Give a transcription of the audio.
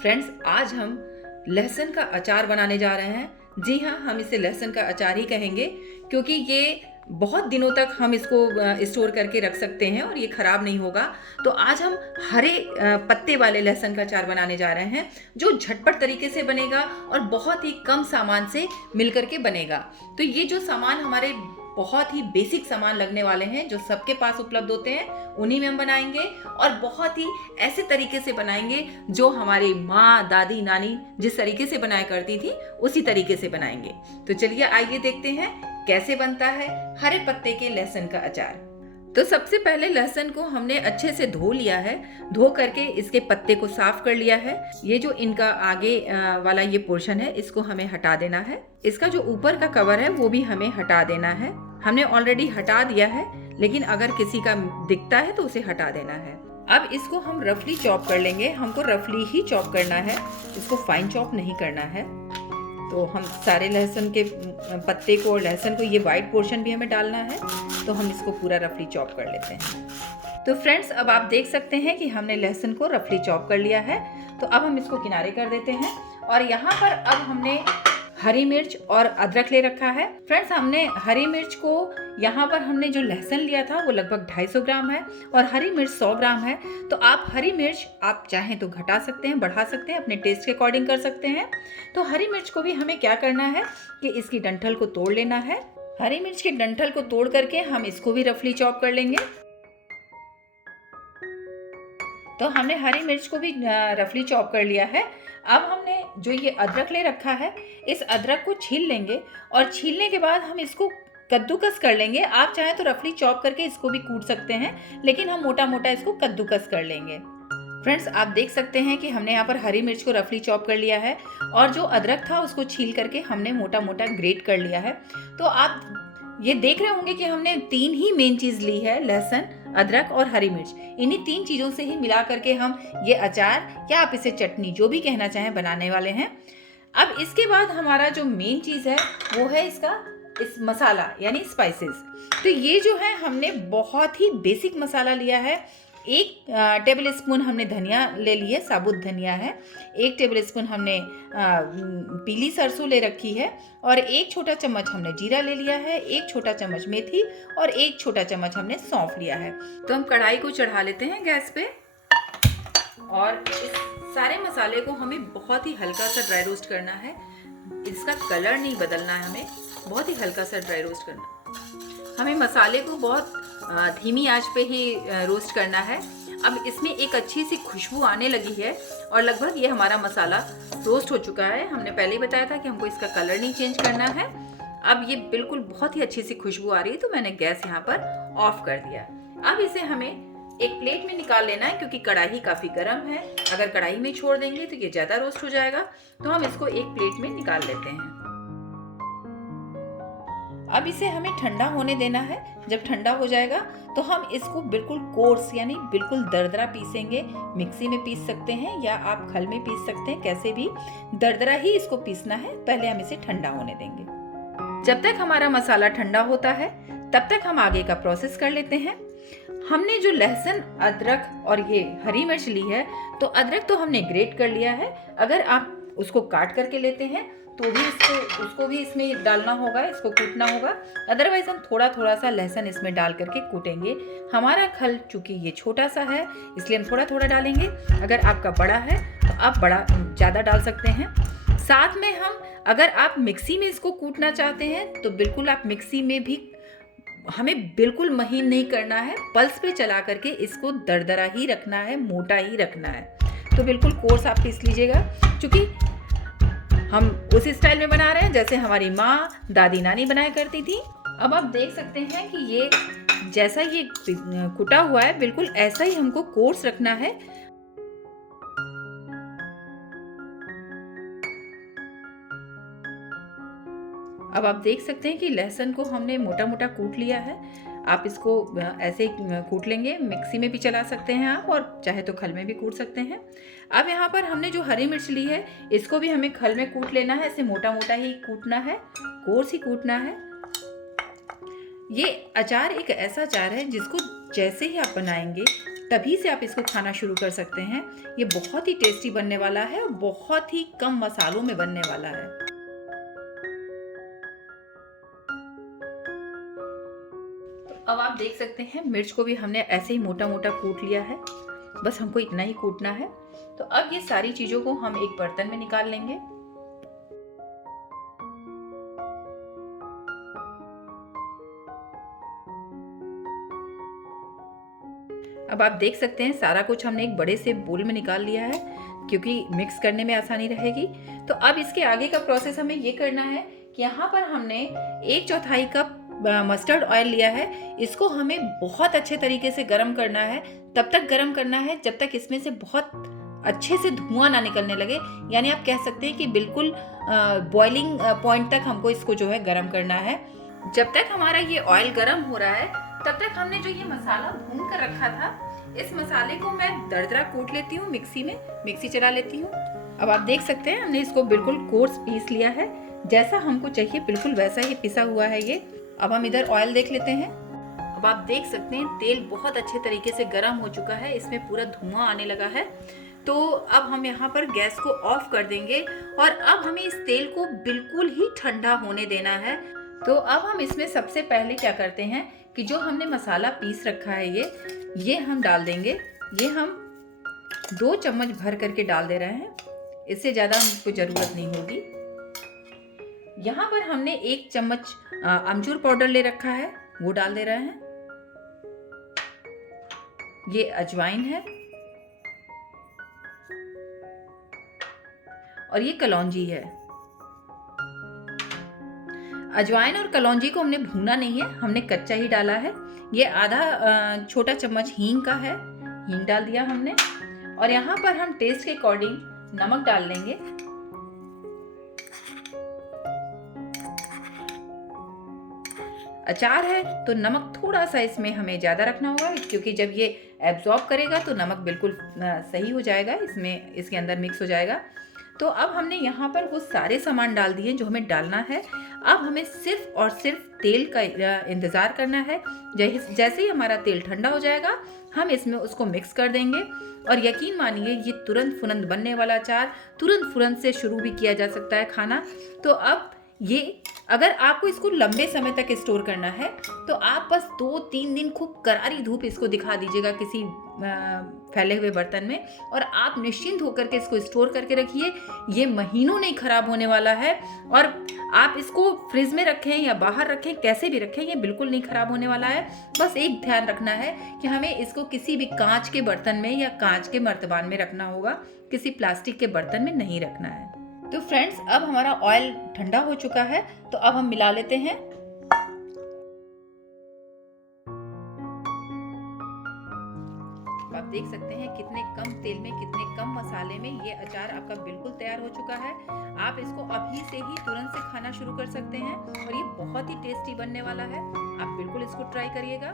Friends, आज हम लहसुन का अचार बनाने जा रहे हैं। जी हाँ, हम इसे लहसुन का अचार ही कहेंगे क्योंकि ये बहुत दिनों तक हम इसको स्टोर करके रख सकते हैं और ये ख़राब नहीं होगा। तो आज हम हरे पत्ते वाले लहसुन का अचार बनाने जा रहे हैं जो झटपट तरीके से बनेगा और बहुत ही कम सामान से मिलकर के बनेगा। तो ये जो सामान हमारे बहुत ही बेसिक सामान लगने वाले हैं जो सबके पास उपलब्ध होते हैं, उन्हीं में हम बनाएंगे और बहुत ही ऐसे तरीके से बनाएंगे जो हमारी माँ, दादी, नानी जिस तरीके से बनाया करती थी उसी तरीके से बनाएंगे। तो चलिए आइए देखते हैं कैसे बनता है हरे पत्ते के लहसुन का अचार। तो सबसे पहले लहसुन को हमने अच्छे से धो लिया है। धो करके इसके पत्ते को साफ कर लिया है। ये जो इनका आगे वाला ये पोर्शन है इसको हमें हटा देना है। इसका जो ऊपर का कवर है वो भी हमें हटा देना है। हमने ऑलरेडी हटा दिया है, लेकिन अगर किसी का दिखता है तो उसे हटा देना है। अब इसको हम रफली चॉप कर लेंगे। हमको रफली ही चॉप करना है, इसको फाइन चॉप नहीं करना है। तो हम सारे लहसुन के पत्ते को और लहसुन को, ये वाइट पोर्शन भी हमें डालना है, तो हम इसको पूरा रफली चॉप कर लेते हैं। तो फ्रेंड्स, अब आप देख सकते हैं कि हमने लहसुन को रफली चॉप कर लिया है। तो अब हम इसको किनारे कर देते हैं और यहाँ पर अब हमने हरी मिर्च और अदरक ले रखा है। फ्रेंड्स, हमने हरी मिर्च को, यहाँ पर हमने जो लहसुन लिया था वो लगभग 250 ग्राम है और हरी मिर्च 100 ग्राम है। तो आप हरी मिर्च आप चाहें तो घटा सकते हैं, बढ़ा सकते हैं, अपने टेस्ट के अकॉर्डिंग कर सकते हैं। तो हरी मिर्च को भी हमें क्या करना है कि इसकी डंठल को तोड़ लेना है। हरी मिर्च के डंठल को तोड़ करके हम इसको भी रफली चॉप कर लेंगे। तो हमने हरी मिर्च को भी रफली चॉप कर लिया है। अब हमने जो ये अदरक ले रखा है, इस अदरक को छील लेंगे और छीलने के बाद हम इसको कद्दूकस कर लेंगे। आप चाहें तो रफली चॉप करके इसको भी कूट सकते हैं, लेकिन हम मोटा मोटा इसको कद्दूकस कर लेंगे। फ्रेंड्स, आप देख सकते हैं कि हमने यहाँ पर हरी मिर्च को रफली चॉप कर लिया है और जो अदरक था उसको छील करके हमने मोटा मोटा ग्रेट कर लिया है। तो आप ये देख रहे होंगे कि हमने 3 ही मेन चीज़ ली है, लहसुन, अदरक और हरी मिर्च। इन्हीं 3 चीज़ों से ही मिला करके हम ये अचार, या आप इसे चटनी, जो भी कहना चाहें, बनाने वाले हैं। अब इसके बाद हमारा जो मेन चीज़ है वो है इस मसाला यानी स्पाइसेस। तो ये जो है हमने बहुत ही बेसिक मसाला लिया है। 1 टेबल स्पून हमने धनिया ले ली है, साबुत धनिया है। 1 टेबल स्पून हमने पीली सरसों ले रखी है और 1 छोटा चम्मच हमने जीरा ले लिया है, 1 छोटा चम्मच मेथी और 1 छोटा चम्मच हमने सौंफ लिया है। तो हम कढ़ाई को चढ़ा लेते हैं गैस पे और इस सारे मसाले को हमें बहुत ही हल्का सा ड्राई रोस्ट करना है। इसका कलर नहीं बदलना है, हमें बहुत ही हल्का सा ड्राई रोस्ट करना। हमें मसाले को बहुत धीमी आंच पे ही रोस्ट करना है। अब इसमें एक अच्छी सी खुशबू आने लगी है और लगभग ये हमारा मसाला रोस्ट हो चुका है। हमने पहले ही बताया था कि हमको इसका कलर नहीं चेंज करना है। अब ये बिल्कुल बहुत ही अच्छी सी खुशबू आ रही है, तो मैंने गैस यहाँ पर ऑफ कर दिया। अब इसे हमें एक प्लेट में निकाल लेना है क्योंकि कढ़ाई काफ़ी गर्म है। अगर कढ़ाई में छोड़ देंगे तो ये ज़्यादा रोस्ट हो जाएगा। तो हम इसको एक प्लेट में निकाल लेते हैं। अब इसे हमें ठंडा होने देना है। जब ठंडा हो जाएगा तो हम इसको बिल्कुल कोर्स यानी बिल्कुल दरदरा पीसेंगे। मिक्सी में पीस सकते हैं या आप खल में पीस सकते हैं, कैसे भी दरदरा ही इसको पीसना है। पहले हम इसे ठंडा होने देंगे। जब तक हमारा मसाला ठंडा होता है तब तक हम आगे का प्रोसेस कर लेते हैं। हमने जो लहसुन, अदरक और ये हरी मिर्च ली है, तो अदरक तो हमने ग्रेट कर लिया है। अगर आप उसको काट करके लेते हैं तो भी उसको भी इसमें डालना होगा, इसको कूटना होगा। अदरवाइज हम थोड़ा थोड़ा सा लहसुन इसमें डाल करके कूटेंगे। हमारा खल चूँकि ये छोटा सा है इसलिए हम थोड़ा थोड़ा डालेंगे। अगर आपका बड़ा है तो आप बड़ा ज़्यादा डाल सकते हैं। साथ में हम, अगर आप मिक्सी में इसको कूटना चाहते हैं तो बिल्कुल आप मिक्सी में भी, हमें बिल्कुल महीन नहीं करना है, पल्स पे चला करके इसको दरदरा ही रखना है, मोटा ही रखना है। तो बिल्कुल कोर्स आप पीस लीजिएगा, क्योंकि हम उस स्टाइल में बना रहे हैं जैसे हमारी माँ, दादी, नानी बनाया करती थी। अब आप देख सकते हैं कि ये जैसा ये कुटा हुआ है बिल्कुल ऐसा ही हमको कोर्स रखना है। अब आप देख सकते हैं कि लहसुन को हमने मोटा मोटा कूट लिया है। आप इसको ऐसे ही कूट लेंगे, मिक्सी में भी चला सकते हैं आप, और चाहे तो खल में भी कूट सकते हैं। अब यहाँ पर हमने जो हरी मिर्च ली है इसको भी हमें खल में कूट लेना है। ऐसे मोटा मोटा ही कूटना है, कोर्स ही कूटना है। ये अचार एक ऐसा अचार है जिसको जैसे ही आप बनाएंगे तभी से आप इसको खाना शुरू कर सकते हैं। ये बहुत ही टेस्टी बनने वाला है और बहुत ही कम मसालों में बनने वाला है। तो अब आप देख सकते हैं मिर्च को भी हमने ऐसे ही मोटा मोटा कूट लिया है, बस हमको इतना ही कूटना है। तो अब ये सारी चीज़ों को हम एक बर्तन में निकाल लेंगे। अब आप देख सकते हैं सारा कुछ हमने एक बड़े से बोल में निकाल लिया है, क्योंकि मिक्स करने में आसानी रहेगी। तो अब इसके आगे का प्रोसेस हमें ये करना है कि यहाँ पर हमने 1/4 कप मस्टर्ड ऑयल लिया है। इसको हमें बहुत अच्छे तरीके से गर्म करना है। तब तक गर्म करना है जब तक इसमें से बहुत अच्छे से धुआं ना निकलने लगे, यानी आप कह सकते हैं कि बिल्कुल बॉइलिंग पॉइंट तक हमको इसको जो है गर्म करना है। जब तक हमारा ये ऑयल गर्म हो रहा है तब तक हमने जो ये मसाला भून कर रखा था, इस मसाले को मैं दरदरा कूट लेती हूँ मिक्सी में, मिक्सी चला लेती हूँ। अब आप देख सकते हैं हमने इसको बिल्कुल कोर्स पीस लिया है, जैसा हमको चाहिए बिल्कुल वैसा ही पिसा हुआ है ये। अब हम इधर ऑयल देख लेते हैं। अब आप देख सकते हैं तेल बहुत अच्छे तरीके से गर्म हो चुका है, इसमें पूरा धुआं आने लगा है। तो अब हम यहाँ पर गैस को ऑफ कर देंगे और अब हमें इस तेल को बिल्कुल ही ठंडा होने देना है। तो अब हम इसमें सबसे पहले क्या करते हैं कि जो हमने मसाला पीस रखा है ये हम डाल देंगे। ये हम 2 चम्मच भर करके डाल दे रहे हैं, इससे ज़्यादा हमको ज़रूरत नहीं होगी। यहाँ पर हमने 1 चम्मच अमचूर पाउडर ले रखा है, वो डाल दे रहे हैं। ये अजवाइन है और ये कलौंजी है। अजवाइन और कलौंजी को हमने भूना नहीं है, हमने कच्चा ही डाला है। ये आधा छोटा चम्मच हींग का है, हींग डाल दिया हमने। और यहाँ पर हम टेस्ट के अकॉर्डिंग नमक डाल लेंगे। अचार है तो नमक थोड़ा सा इसमें हमें ज़्यादा रखना होगा, क्योंकि जब ये एब्जॉर्ब करेगा तो नमक बिल्कुल सही हो जाएगा, इसमें इसके अंदर मिक्स हो जाएगा। तो अब हमने यहाँ पर वो सारे सामान डाल दिए जो हमें डालना है। अब हमें सिर्फ और सिर्फ तेल का इंतज़ार करना है। जैसे ही हमारा तेल ठंडा हो जाएगा हम इसमें उसको मिक्स कर देंगे। और यकीन मानिए ये तुरंत फुरंत बनने वाला अचार, तुरंत फुरंत से शुरू भी किया जा सकता है खाना। तो अब ये अगर आपको इसको लंबे समय तक स्टोर करना है तो आप बस 2-3 दिन खूब करारी धूप इसको दिखा दीजिएगा किसी फैले हुए बर्तन में, और आप निश्चिंत होकर के इसको स्टोर करके रखिए। ये महीनों नहीं खराब होने वाला है। और आप इसको फ्रिज में रखें या बाहर रखें, कैसे भी रखें, ये बिल्कुल नहीं खराब होने वाला है। बस एक ध्यान रखना है कि हमें इसको किसी भी कांच के बर्तन में या कांच के मर्तबान में रखना होगा, किसी प्लास्टिक के बर्तन में नहीं रखना है। तो फ्रेंड्स अब हमारा ऑयल ठंडा हो चुका है, तो अब हम मिला लेते हैं। आप देख सकते हैं कितने कम तेल में, कितने कम मसाले में ये अचार आपका बिल्कुल तैयार हो चुका है। आप इसको अभी से ही तुरंत से खाना शुरू कर सकते हैं और ये बहुत ही टेस्टी बनने वाला है। आप बिल्कुल इसको ट्राई करिएगा।